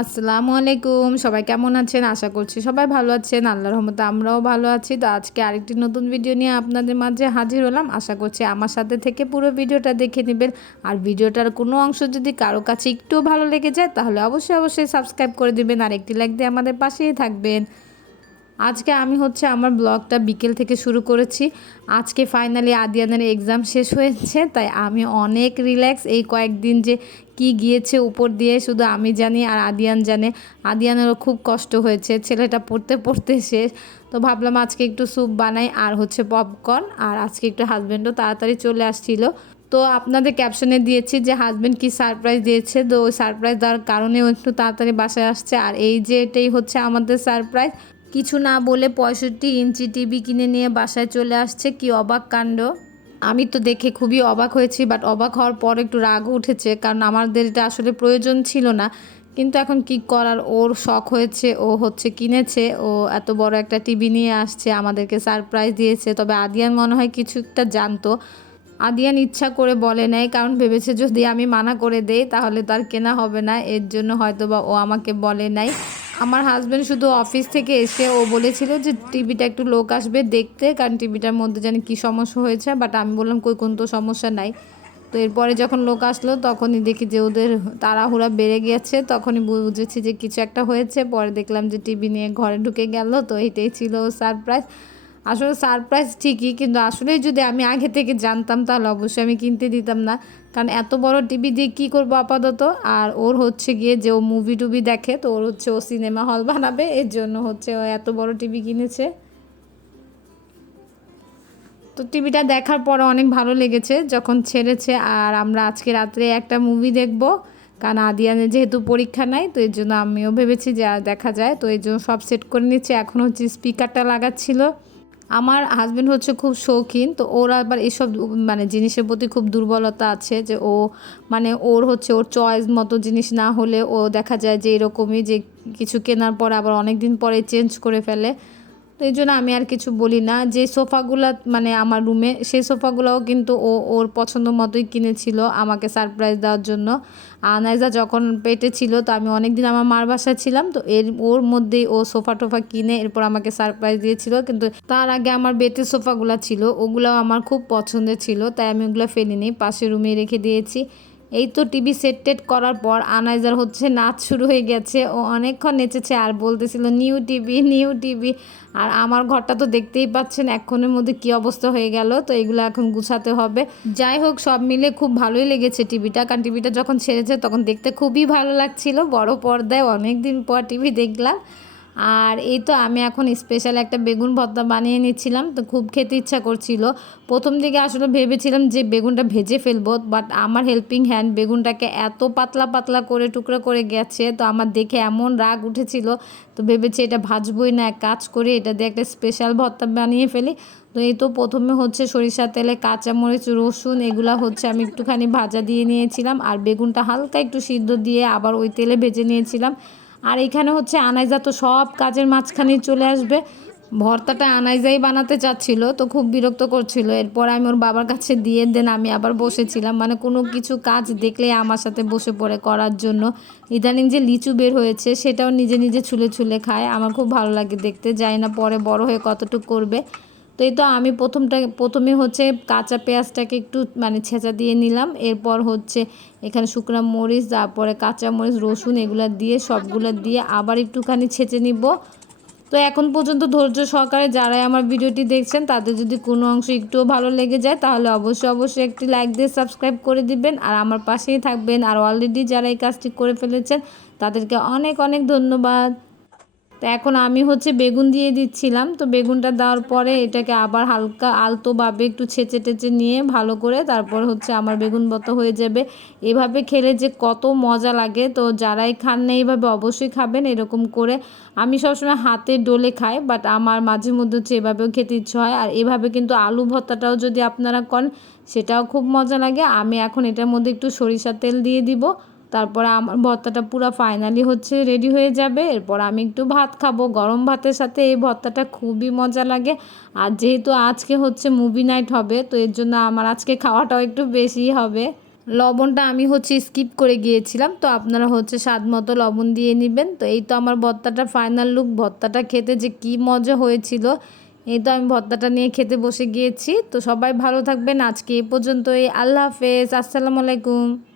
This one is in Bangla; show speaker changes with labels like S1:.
S1: আসসালামু আলাইকুম সবাই কেমন আছেন? আশা করছি সবাই ভালো আছেন। আল্লাহর রহমতে আমরাও ভালো আছি। তো আজকে আরেকটি নতুন ভিডিও নিয়ে আপনাদের মাঝে হাজির হলাম। আশা করছি আমার সাথে থেকে পুরো ভিডিওটা দেখে নেবেন। আর ভিডিওটার কোনো অংশ যদি কারও কাছে একটু ভালো লেগে যায়, তাহলে অবশ্যই অবশ্যই সাবস্ক্রাইব করে দেবেন। আর একটি লাইক দিয়ে আমাদের পাশেই থাকবেন। আজকে আমি হচ্ছে আমার ব্লগটা বিকেল থেকে শুরু করেছি। আজকে ফাইনালি আদিয়ানের এক্সাম শেষ হয়েছে, তাই আমি অনেক রিল্যাক্স এই কয়েকদিন যে কি গিয়েছে উপর দিয়ে শুধু আমি জানি আর আদিয়ান জানে। আদিয়ানেরও খুব কষ্ট হয়েছে, ছেলেটা পড়তে পড়তে শেষ। তো ভাবলাম আজকে একটু স্যুপ বানাই আর হচ্ছে পপকর্ন আর আজকে একটু হাজব্যান্ডও তাড়াতাড়ি চলে আসছিল। তো আপনাদের ক্যাপশনে দিয়েছি যে হাজব্যান্ড কি সারপ্রাইজ দিয়েছে, তো ওই সারপ্রাইজ দেওয়ার কারণেও একটু তাড়াতাড়ি বাসায় আসছে। আর এই যে এটাই হচ্ছে আমাদের সারপ্রাইজ কিছু না বলে পঁয়ষট্টি ইঞ্চি টিভি কিনে নিয়ে বাসায় চলে আসছে, কি অবাক কাণ্ড? আমি তো দেখে খুবই অবাক হয়েছি বাট অবাক হওয়ার পর একটু রাগও উঠেছে, কারণ আমাদের এটা আসলে প্রয়োজন ছিল না। কিন্তু এখন কি করার? ওর শখ হয়েছে, ও হচ্ছে কিনেছে, ও এত বড় একটা টিভি নিয়ে আসছে, আমাদেরকে সারপ্রাইজ দিয়েছে। তবে আদিয়ান মনে হয় কিছু একটা জানতো। আদিয়ান ইচ্ছা করে বলে নেয়, কারণ ভেবেছে যদি আমি মানা করে দেই, তাহলে তার কেনা হবে না। এর জন্য হয়তো বা ও আমাকে বলে নাই। আমার হাজব্যান্ড শুধু অফিস থেকে এসে ও বলেছিল যে টিভিটা একটু লোক আসবে দেখতে, কারণ টিভিটার মধ্যে জানি কী সমস্যা হয়েছে বাট আমি বললাম, কই, কোন তো সমস্যা নাই? তো এরপরে যখন লোক আসলো, তখনই দেখি যে ওদের তাড়াহুড়া বেড়ে গেছে, তখনই বুঝেছি যে কিছু একটা হয়েছে। পরে দেখলাম যে টিভি নিয়ে ঘরে ঢুকে গেল, তো এটাই ছিল সারপ্রাইজ আসলে সারপ্রাইজ ঠিকই, কিন্তু আসলে যদি আমি আগে থেকে জানতাম তাহলে অবশ্যই আমি কিনতে দিতাম না। কারণ এত বড় টিভি দিয়ে কী করব আপাতত? আর ওর হচ্ছে গিয়ে যে ও মুভি টুভি দেখে, তো ওর হচ্ছে ও সিনেমা হল বানাবে, এর জন্য হচ্ছে ও এত বড় টিভি কিনেছে। তো টিভিটা দেখার পরে অনেক ভালো লেগেছে, যখন ছেড়েছে। আর আমরা আজকে রাত্রে একটা মুভি দেখব, কারণ আদিয়ানে যেহেতু পরীক্ষা নাই, তো এর জন্য আমিও ভেবেছি যে দেখা যায়। তো এর জন্য সব সেট করে নিচ্ছে। এখন হচ্ছে স্পিকারটা লাগাচ্ছিল। আমার হাজব্যান্ড হচ্ছে খুব শৌখিন, তো ওর আবার এসব মানে জিনিসের প্রতি খুব দুর্বলতা আছে যে ও মানে ওর হচ্ছে ওর চয়েস মতো জিনিস না হলে ও দেখা যায় যে এরকমই যে কিছু কেনার পর আবার অনেক দিন পরে চেঞ্জ করে ফেলে। তো এই জন্য আমি আর কিছু বলি না। যে সোফাগুলো মানে আমার রুমে সেই সোফাগুলোও কিন্তু ও, ওর পছন্দ মতোই কিনেছিল আমাকে সারপ্রাইজ দেওয়ার জন্য। আনাইজা যখন পেটে ছিল তো আমি অনেক দিন আমার মার বাসায় ছিলাম, তো এর, ওর মধ্যেই ও সোফা টোফা কিনে এরপর আমাকে সারপ্রাইজ দিয়েছিল। কিন্তু তার আগে আমার বেতের সোফাগুলো ছিল ওগুলো আমার খুব পছন্দের ছিল, তাই আমি ওগুলো ফেলিনি। পাশে রুমে রেখে দিয়েছি। এই তো টিভি সেট টেট করার পর আনাইজার হচ্ছে নাচ শুরু হয়ে গেছে। ও অনেকক্ষণ নেচেছে আর বলতেছিল, নিউ টিভি নিউ টিভি। আর আমার ঘরটা তো দেখতেই পাচ্ছেন এক্ষণের মধ্যে কি অবস্থা হয়ে গেল। তো এগুলো এখন গুছাতে হবে। যাই হোক, সব মিলে খুব ভালোই লেগেছে টিভিটা, কারণ টিভিটা যখন ছেড়েছে তখন দেখতে খুবই ভালো লাগছিল। বড় পর্দায় অনেক দিন পর টিভি দেখলাম। আর এই তো আমি এখন স্পেশাল একটা বেগুন ভর্তা বানিয়ে নিচ্ছিলাম, তো খুব খেতে ইচ্ছা করছিল। প্রথম দিকে আসলে ভেবেছিলাম যে বেগুনটা ভেজে ফেলব বাট আমার হেল্পিং হ্যান্ড বেগুনটাকে এত পাতলা পাতলা করে টুকরো করে গেছে, তো আমার দেখে এমন রাগ উঠেছিল, তো ভেবেছি এটা ভাজবই না, এক কাজ করে, এটা দিয়ে একটা স্পেশাল ভর্তা বানিয়ে ফেলি। তো এই তো প্রথমে হচ্ছে সরিষা তেলে কাঁচামরিচ, রসুন, এগুলা হচ্ছে আমি একটুখানি ভাজা দিয়ে নিয়েছিলাম, আর বেগুনটা হালকা একটু সিদ্ধ দিয়ে আবার ওই তেলে ভেজে নিয়েছিলাম। আর এখানে হচ্ছে আনাইজা তো সব কাজের মাঝখানেই চলে আসবে। ভর্তাটা আনাইজাই বানাতে চাচ্ছিল, তো খুব বিরক্ত করছিল। এরপর আমি ওর বাবার কাছে দিয়ে দেন, আমি আবার বসেছিলাম। মানে কোনো কিছু কাজ দেখলেই আমার সাথে বসে পড়ে করার জন্য। ইদানিং যে লিচু বের হয়েছে, সেটাও নিজে নিজে ছুলে ছুলে খায়। আমার খুব ভালো লাগে দেখতে যাই না পরে বড় হয়ে কতটুকু করবে। তো এই তো আমি প্রথমটা, প্রথমে হচ্ছে কাঁচা পেঁয়াজটাকে একটু মানে ছেঁচা দিয়ে নিলাম। এরপর হচ্ছে এখানে শুকনো মরিচ, তারপরে কাঁচা মরিচ, রসুন এগুলো দিয়ে, সবগুলো দিয়ে আবার একটুখানি ছেঁচে নিব। তো এখন পর্যন্ত ধৈর্য সহকারে যারাই আমার ভিডিওটি দেখছেন, তাদের যদি কোনো অংশ একটুও ভালো লেগে যায়, তাহলে অবশ্যই অবশ্যই একটি লাইক দিয়ে সাবস্ক্রাইব করে দিবেন। আর আমার পাশেই থাকবেন। আর অলরেডি যারা এই কাজটি করে ফেলেছেন, তাদেরকে অনেক অনেক ধন্যবাদ। তো এখন আমি হচ্ছে বেগুন দিয়ে দিচ্ছিলাম। তো বেগুনটা দেওয়ার পরে এটাকে আবার হালকা আলতোভাবে একটু ছেঁচে টেচে নিয়ে ভালো করে তারপর হচ্ছে আমার বেগুন বত হয়ে যাবে। এভাবে খেলে যে কত মজা লাগে। তো যারাই খান না এইভাবে অবশ্যই খাবেন, এরকম করে আমি সবসময় হাতে ডোলে খাই বাট আমার মাঝে মধ্যে হচ্ছে এভাবেও খেতে ইচ্ছে হয়। আর এভাবে কিন্তু আলু ভর্তাটাও যদি আপনারা করেন, সেটাও খুব মজা লাগে। আমি এখন এটার মধ্যে একটু সরিষার তেল দিয়ে দিব। তারপরে আমার ভর্তাটা পুরো ফাইনালি হচ্ছে রেডি হয়ে যাবে। এরপর আমি একটু ভাত খাব। গরম ভাতের সাথে এই ভর্তাটা খুবই মজা লাগে। আর যেহেতু আজকে হচ্ছে মুভি নাইট হবে, তো এর জন্য আমার আজকে খাওয়াটাও একটু বেশি হবে। লবণটা আমি হচ্ছে স্কিপ করে গিয়েছিলাম, তো আপনারা হচ্ছে স্বাদ মতো লবণ দিয়ে নেবেন। তো এই তো আমার ভর্তাটা ফাইনাল লুক ভর্তাটা খেতে যে কি মজা হয়েছিল, এই তো আমি ভর্তাটা নিয়ে খেতে বসে গিয়েছি। তো সবাই ভালো থাকবেন। আজকে এ পর্যন্তই। আল্লাহ হাফেজ। আসসালামু আলাইকুম।